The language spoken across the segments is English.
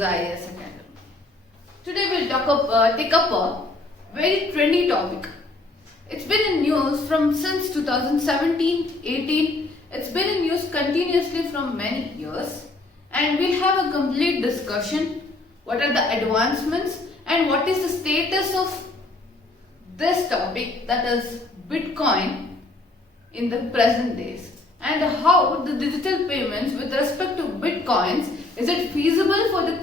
Videos IAS Academy. Today we'll take up a very trendy topic. It's been in news since 2017-18. It's been in news continuously from many years, and we'll have a complete discussion. What are the advancements and what is the status of this topic, that is Bitcoin, in the present days, and how the digital payments with respect to Bitcoins, is it feasible for the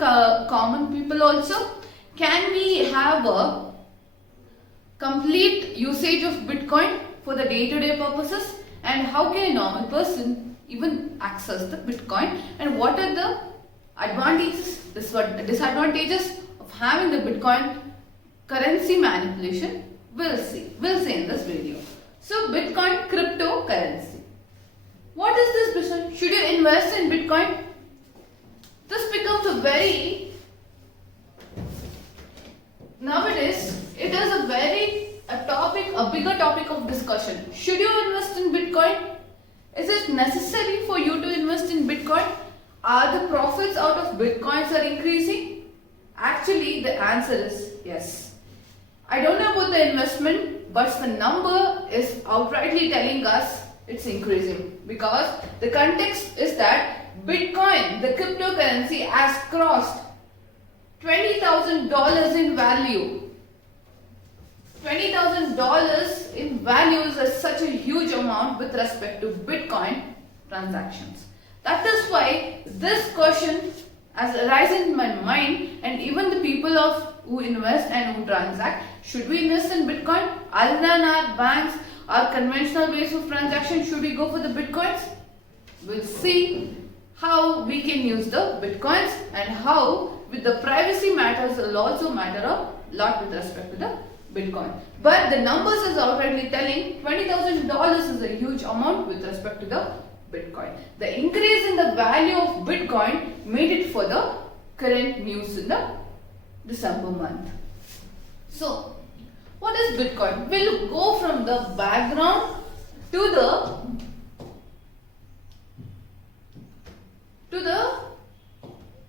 common people also? Can we have a complete usage of Bitcoin for the day-to-day purposes, and how can a normal person even access the Bitcoin, and what are the advantages, disadvantages of having the Bitcoin currency manipulation? We'll see in this video. So Bitcoin cryptocurrency. What is this Bitcoin? Should you invest in Bitcoin? This becomes nowadays it is a bigger topic of discussion. Should you invest in Bitcoin? Is it necessary for you to invest in Bitcoin? Are the profits out of Bitcoins are increasing? Actually, the answer is yes. I don't know about the investment, but the number is outrightly telling us it's increasing, because the context is that Bitcoin, the cryptocurrency, has crossed $20,000 in value. $20,000 in value is such a huge amount with respect to Bitcoin transactions. That is why this question has arisen in my mind, and even the people who invest and who transact, should we invest in Bitcoin? Other than our banks, our conventional ways of transaction, should we go for the Bitcoins? We'll see how we can use the Bitcoins, and how with the privacy matters will also matter a lot with respect to the Bitcoin. But the numbers is outrightly telling $20,000 is a huge amount with respect to the Bitcoin. The increase in the value of Bitcoin made it for the current news in the December month. So, what is Bitcoin? We'll go from the background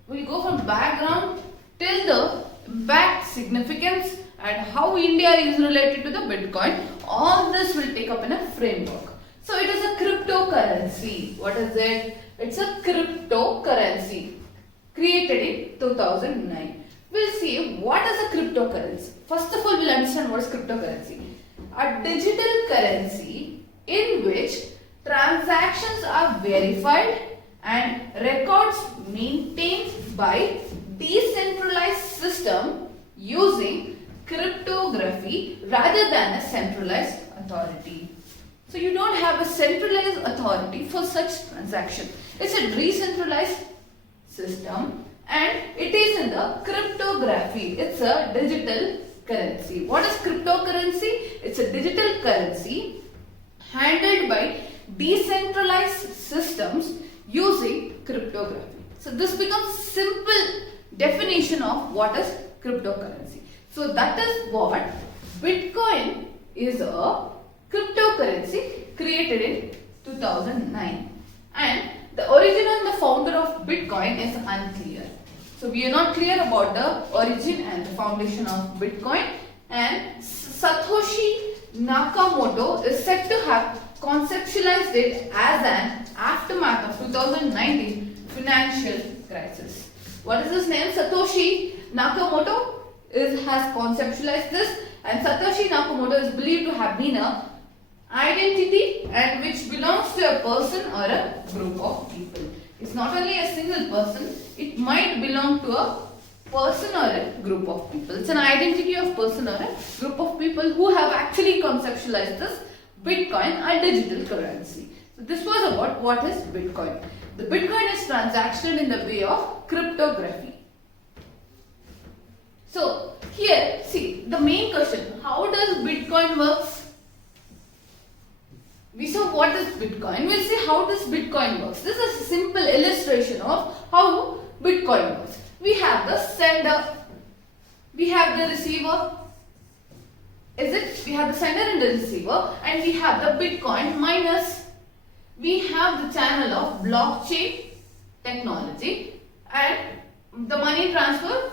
we'll go from background till the impact, significance, and how India is related to the Bitcoin. All this will take up in a framework. So it is a cryptocurrency. What is it? It's a cryptocurrency created in 2009. We'll see what is a cryptocurrency. First of all, we'll understand what is cryptocurrency. A digital currency in which transactions are verified and records maintained by decentralized system using cryptography rather than a centralized authority. So you don't have a centralized authority for such transaction. It's a decentralized system, and it is in the cryptography. It's a digital currency. What is cryptocurrency? It's a digital currency handled by decentralized systems using cryptography. So this becomes simple definition of what is cryptocurrency. So that is what Bitcoin is, a cryptocurrency created in 2009. And the origin and the founder of Bitcoin is unclear. So we are not clear about the origin and the foundation of Bitcoin. And Satoshi Nakamoto is said to have conceptualized it as an aftermath of 2019 financial crisis. What is his name? Satoshi Nakamoto has conceptualized this, and Satoshi Nakamoto is believed to have been a identity and which belongs to a person or a group of people. It's not only a single person, it might belong to a person or a group of people. It's an identity of person or a group of people who have actually conceptualized this Bitcoin, a digital currency. So this was about what is Bitcoin. The Bitcoin is transactional in the way of cryptography. So here, see the main question, how does Bitcoin works? We saw what is Bitcoin. We'll see how this Bitcoin works. This is a simple illustration of how Bitcoin works. We have the sender, we have the receiver. We have the sender and the receiver, and we have the Bitcoin miners. We have the channel of blockchain technology, and the money transfer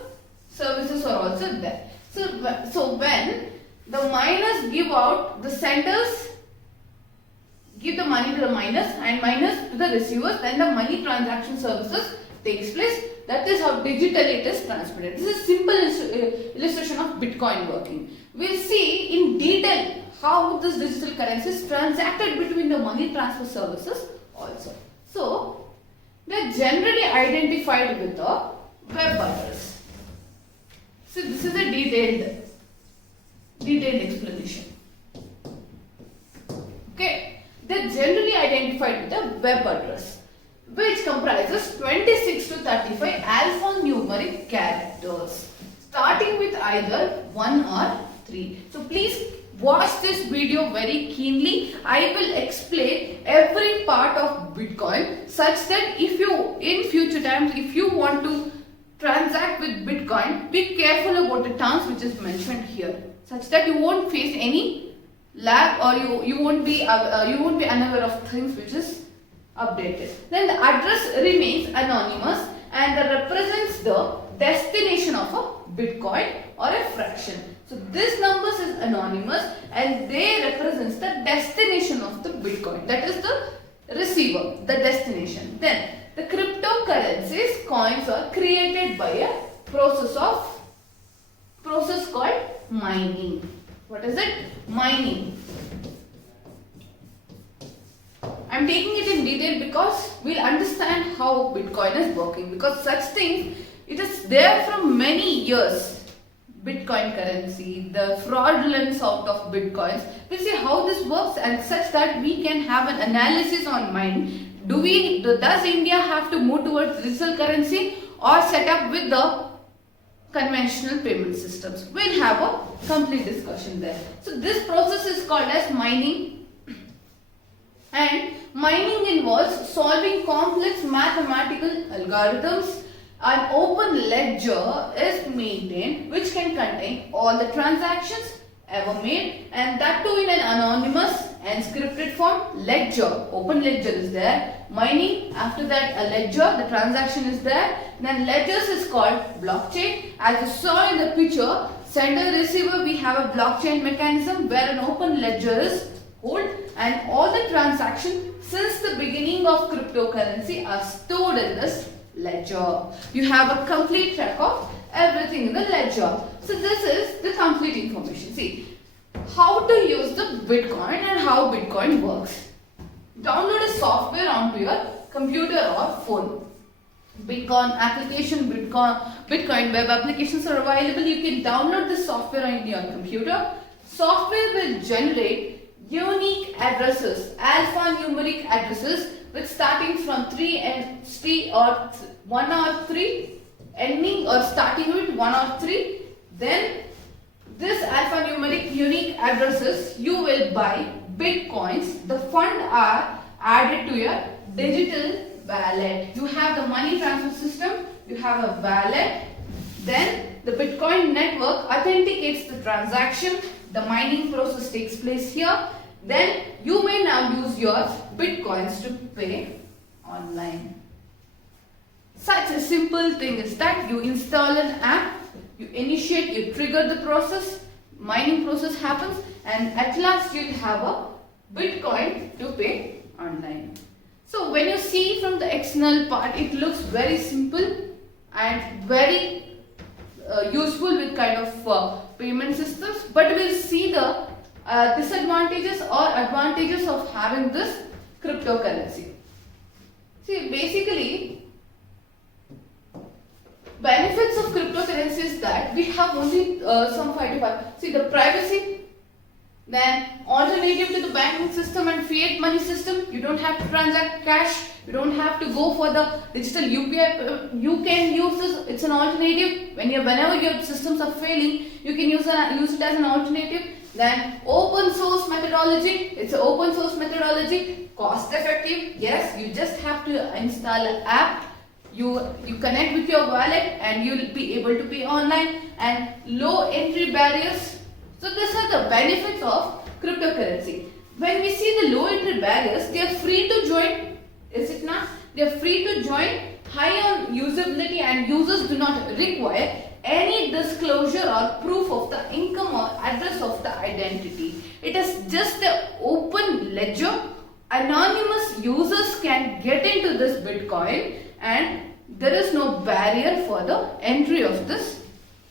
services are also there. So when the miners give out, the senders give the money to the miners and miners to the receivers, then the money transaction services takes place. That is how digitally it is transmitted. This is simple illustration of Bitcoin working. We'll see in detail how this digital currency is transacted between the money transfer services also. So they are generally identified with a web address. So this is a detailed explanation. Okay, they are generally identified with a web address, which comprises 26 to 35 alphanumeric characters, starting with either 1 or 3. So please watch this video very keenly. I will explain every part of Bitcoin such that if you, in future times, if you want to transact with Bitcoin, be careful about the terms which is mentioned here, such that you won't face any lag, or you won't be unaware of things which is updated. Then the address remains anonymous and that represents the destination of a Bitcoin or a fraction. So this numbers is anonymous and they represents the destination of the Bitcoin. That is the receiver, the destination. Then the cryptocurrencies, coins are created by a process called mining. What is it? Mining. I am taking it in detail because we'll understand how Bitcoin is working, because such things, it is there from many years. Bitcoin currency, the fraudulence out of Bitcoins. We'll see how this works and such that we can have an analysis on mining. Does India have to move towards digital currency or set up with the conventional payment systems? We'll have a complete discussion there. So this process is called as mining, and mining involves solving complex mathematical algorithms. An open ledger is maintained which can contain all the transactions ever made, and that too in an anonymous and scripted form. Ledger, open ledger is there. Mining, after that a ledger, the transaction is there. Then ledgers is called blockchain. As you saw in the picture, sender receiver, we have a blockchain mechanism where an open ledger is held and all the transactions since the beginning of cryptocurrency are stored in this ledger. You have a complete track of everything in the ledger. So this is the complete information. See how to use the Bitcoin and how Bitcoin works. Download a software onto your computer or phone. Bitcoin application, Bitcoin web applications are available. You can download the software on your computer. Software will generate unique addresses, alphanumeric addresses, with starting from 3 and 3 or 1 or 3, ending or starting with 1 or 3. Then this alphanumeric unique addresses, you will buy Bitcoins. The fund are added to your digital wallet. You have the money transfer system, you have a wallet. Then the Bitcoin network authenticates the transaction. The mining process takes place here. Then you may now use your Bitcoins to pay online. Such a simple thing is that you install an app, you initiate, you trigger the process, mining process happens, and at last you'll have a Bitcoin to pay online. So when you see from the external part, it looks very simple and very useful with kind of payment systems, but we'll see the disadvantages or advantages of having this cryptocurrency. See, basically, benefits of cryptocurrency is that we have only some 5 to 5. See, the privacy, then alternative to the banking system and fiat money system. You don't have to transact cash. You don't have to go for the digital UPI. You can use this. It's an alternative. Whenever your systems are failing, you can use it as an alternative. Then open source methodology. It's an open source methodology. Cost effective. Yes, you just have to install an app. You connect with your wallet and you'll be able to pay online, and low entry barriers. So these are the benefits of cryptocurrency. When we see the low entry barriers, they are free to join. Is it not? They are free to join high on usability, and users do not require any disclosure or proof of the income or address of the identity. It is just an open ledger. Anonymous users can get into this Bitcoin, and there is no barrier for the entry of this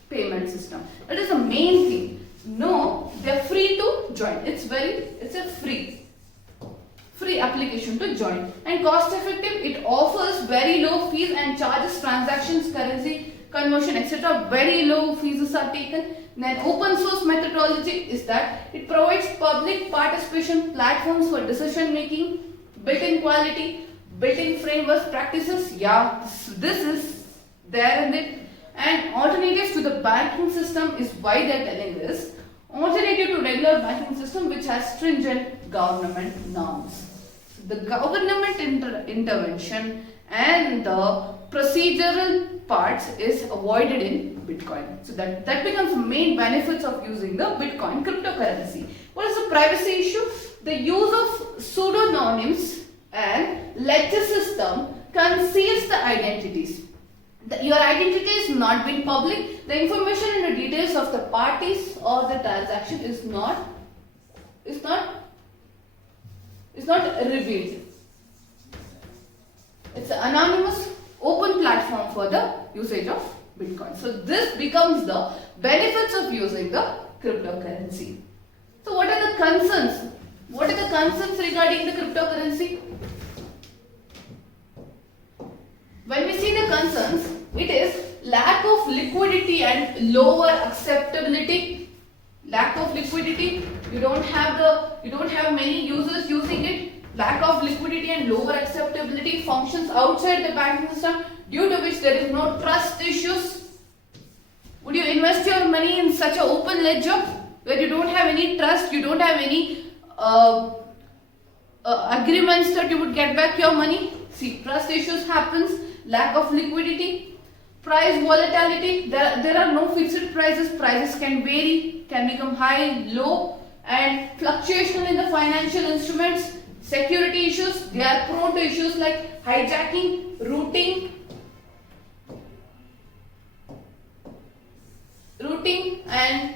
payment system. That is the main thing. No, they are free to join. It's a free application to join, and cost effective. It offers very low fees and charges transactions, currency conversion, etc. Very low fees are taken. Then open source methodology is that it provides public participation platforms for decision making, built-in quality, built-in frameworks, practices. Yeah, this is there in it. And alternatives to the banking system is why they are telling this. Alternative to regular banking system which has stringent government norms. The government intervention and the procedural parts is avoided in Bitcoin. So that becomes the main benefits of using the Bitcoin cryptocurrency. What is the privacy issue? The use of pseudonyms and ledger system conceals the identities. Your identity is not being public. The information and the details of the parties or the transaction is not revealed. It's an anonymous open platform for the usage of Bitcoin. So this becomes the benefits of using the cryptocurrency. So what are the concerns? What are the concerns regarding the cryptocurrency? When we see the concerns, it is lack of liquidity and lower acceptability. Lack of liquidity, you don't have many users using it. Lack of liquidity and lower acceptability, functions outside the banking system, due to which there is no trust issues. Would you invest your money in such an open ledger where you don't have any trust, you don't have any agreements that you would get back your money? See, trust issues happens, lack of liquidity, price volatility. There are no fixed prices. Prices can vary, can become high, low, and fluctuation in the financial instruments. Security issues, they are prone to issues like hijacking, routing and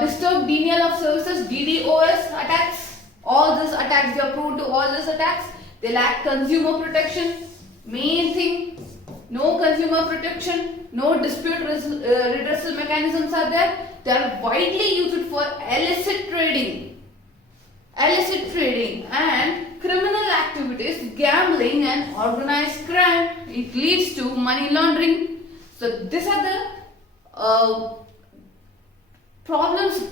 disturbed denial of services, DDoS attacks. All these attacks, they are prone to all these attacks. They lack consumer protection. Main thing, no consumer protection, no dispute redressal mechanisms are there. They are widely used for illicit trading and criminal activities, gambling and organized crime. It leads to money laundering. So these are the problems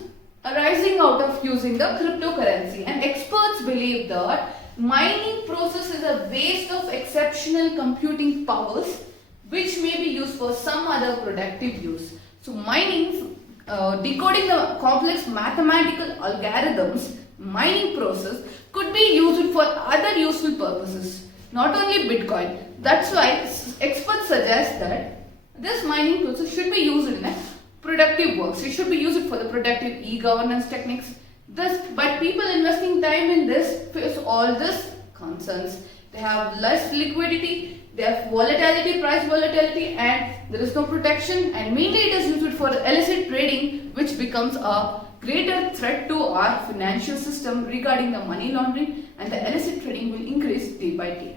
arising out of using the cryptocurrency, and experts believe that mining process is a waste of exceptional computing powers which may be used for some other productive use. So mining, decoding the complex mathematical algorithms, mining process could be used for other useful purposes, not only Bitcoin. That's why experts suggest that this mining process should be used in a productive works. It should be used for the productive e-governance techniques. But people investing time in this face all these concerns. They have less liquidity, they have volatility, price volatility, and there is no protection, and mainly it is used for illicit trading, which becomes a greater threat to our financial system regarding the money laundering, and the illicit trading will increase day by day.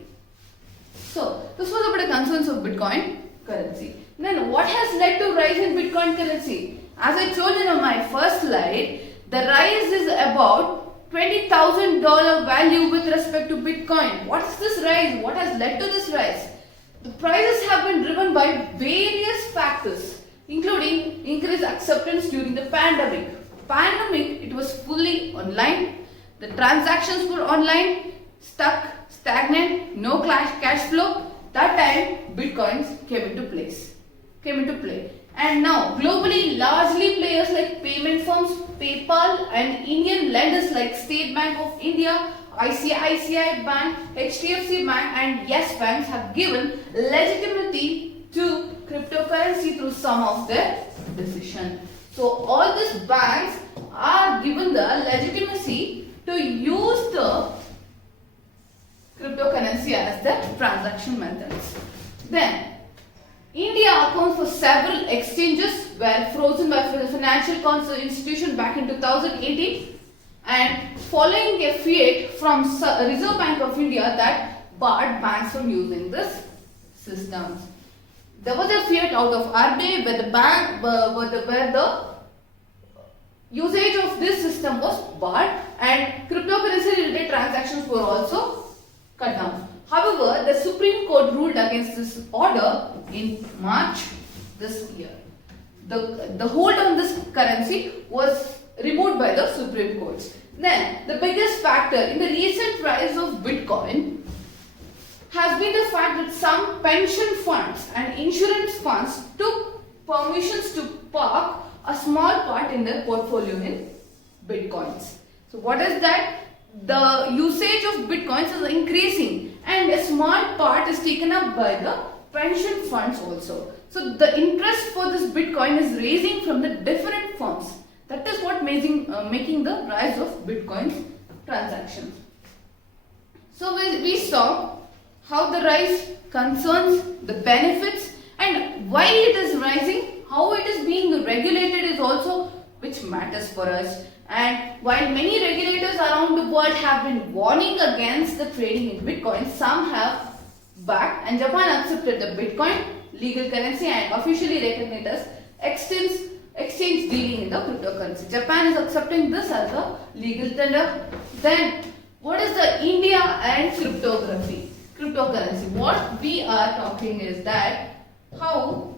So this was about the concerns of Bitcoin currency. Then what has led to rise in Bitcoin currency? As I told you in my first slide, the rise is about $20,000 value with respect to Bitcoin. What is this rise? What has led to this rise? The prices have been driven by various factors, including increased acceptance during the pandemic. It was fully online. The transactions were online, stuck, stagnant, no cash flow. That time, Bitcoins came into play. And now, globally, largely players like payment firms, PayPal, and Indian lenders like State Bank of India, ICICI Bank, HDFC Bank, and Yes Banks have given legitimacy to cryptocurrency through some of their decisions. So, all these banks are given the legitimacy to use the cryptocurrency as the transaction methods. frozen by the financial institution back in 2018, and following a fiat from Reserve Bank of India that barred banks from using this systems. There was a fiat out of RBI where the usage of this system was barred and cryptocurrency related transactions were also cut down. However, the Supreme Court ruled against this order in March this year. The hold on this currency was removed by the Supreme Court. Then, the biggest factor in the recent rise of Bitcoin has been the fact that some pension funds and insurance funds took permissions to park a small part in their portfolio in Bitcoins. So what is that? The usage of Bitcoins is increasing and a small part is taken up by the pension funds also. So the interest for this Bitcoin is raising from the different firms. That is what making the rise of Bitcoin transactions. So we saw how the rise concerns, the benefits, and why it is rising, how it is being regulated is also which matters for us. And while many regulators around the world have been warning against the trading in Bitcoin, some have backed, and Japan accepted the Bitcoin legal currency and officially recognized as exchange dealing in the cryptocurrency. Japan is accepting this as a legal tender. Then what is the India and cryptocurrency? What we are talking is that how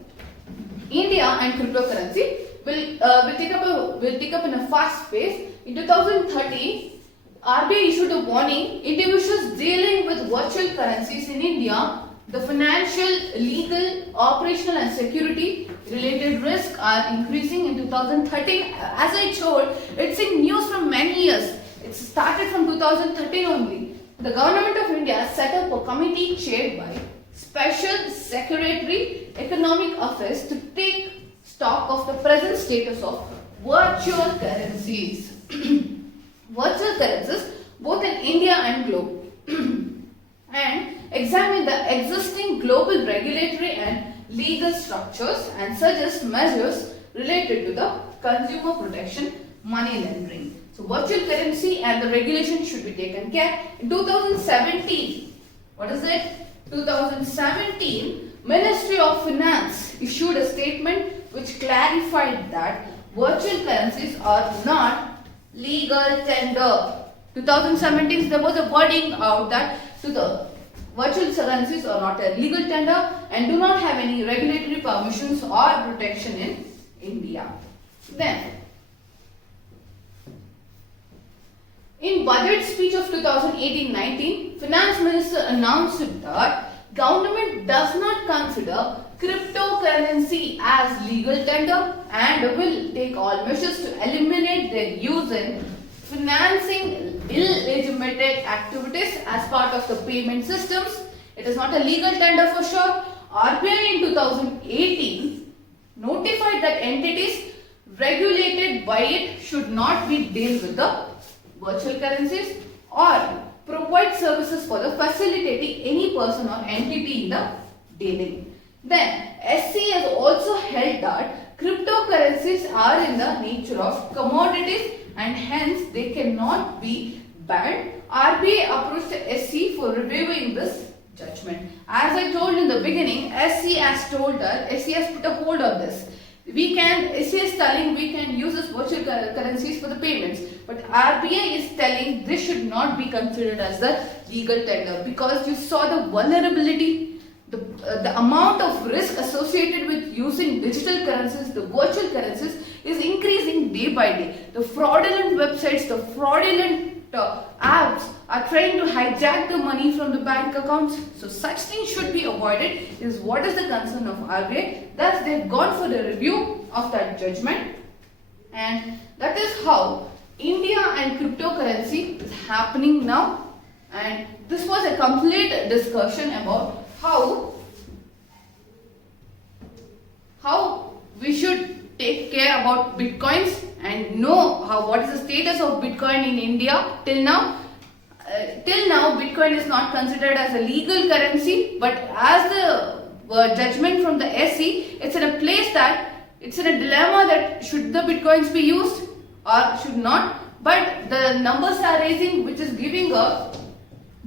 India and cryptocurrency will take up in a fast pace. In 2013, RBI issued a warning: individuals dealing with virtual currencies in India, the financial, legal, operational and security related risks are increasing in 2013. As I told, it's in news from many years. It started from 2013 only. The Government of India set up a committee chaired by Special Secretary Economic Affairs to take stock of the present status of virtual currencies. Virtual currencies both in India and globe and examine the existing global regulatory and legal structures and suggest measures related to the consumer protection, money laundering. So virtual currency and the regulation should be taken care. In 2017, what is it? 2017, Ministry of Finance issued a statement which clarified that virtual currencies are not legal tender. 2017, there was a wording out that the virtual currencies are not a legal tender and do not have any regulatory permissions or protection in India. Then, in budget speech of 2018-19, Finance Minister announced that government does not consider cryptocurrency as legal tender and will take all measures to eliminate their use in financing illegitimate activities as part of the payment systems. It is not a legal tender for sure. RBI in 2018 notified that entities regulated by it should not be dealt with the virtual currencies or provide services for the facilitating any person or entity in the dealing. Then SC has also held that cryptocurrencies are in the nature of commodities and hence they cannot be banned. RBI approached the SC for reviewing this judgment. As I told in the beginning, SC has told that SC has put a hold on this. SC is telling we can use this virtual currencies for the payments, but RBI is telling this should not be considered as the legal tender because you saw the vulnerability, the amount of risk associated with using digital currencies, the virtual currencies is increasing day by day. The fraudulent websites, the fraudulent apps are trying to hijack the money from the bank accounts. So such things should be avoided is what is the concern of RBI. Thus they have gone for the review of that judgment, and that is how India and cryptocurrency is happening now. And this was a complete discussion about how we should take care about bitcoins and know what is the status of Bitcoin in India till now. Till now, Bitcoin is not considered as a legal currency, but as the judgment from the SC, it's in a place that it's in a dilemma that should the bitcoins be used or should not, but the numbers are raising, which is giving a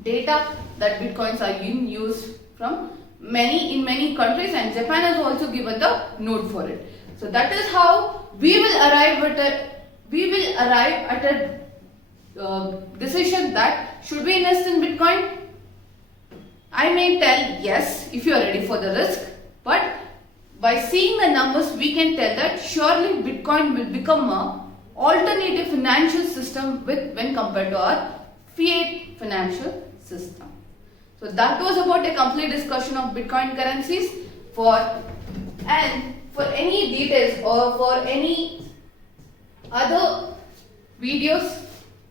data that bitcoins are being used from in many countries, and Japan has also given the note for it. So that is how we will arrive at a decision that should we invest in bitcoin. I may tell yes if you are ready for the risk, but by seeing the numbers we can tell that surely bitcoin will become a alternative financial system when compared to our fiat financial system. So that was about a complete discussion of bitcoin currencies. For any details or for any other videos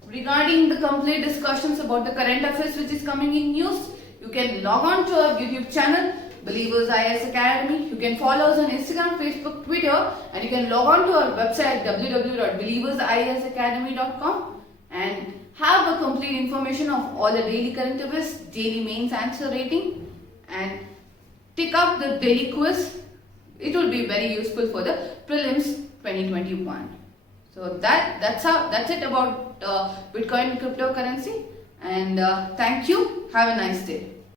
regarding the complete discussions about the current affairs which is coming in news, you can log on to our YouTube channel, Believers IAS Academy. You can follow us on Instagram, Facebook, Twitter, and you can log on to our website www.believersiasacademy.com and have a complete information of all the daily current affairs, daily mains answer rating, and take up the daily quiz. It will be very useful for the prelims 2021. So that's it about Bitcoin cryptocurrency, and thank you. Have a nice day.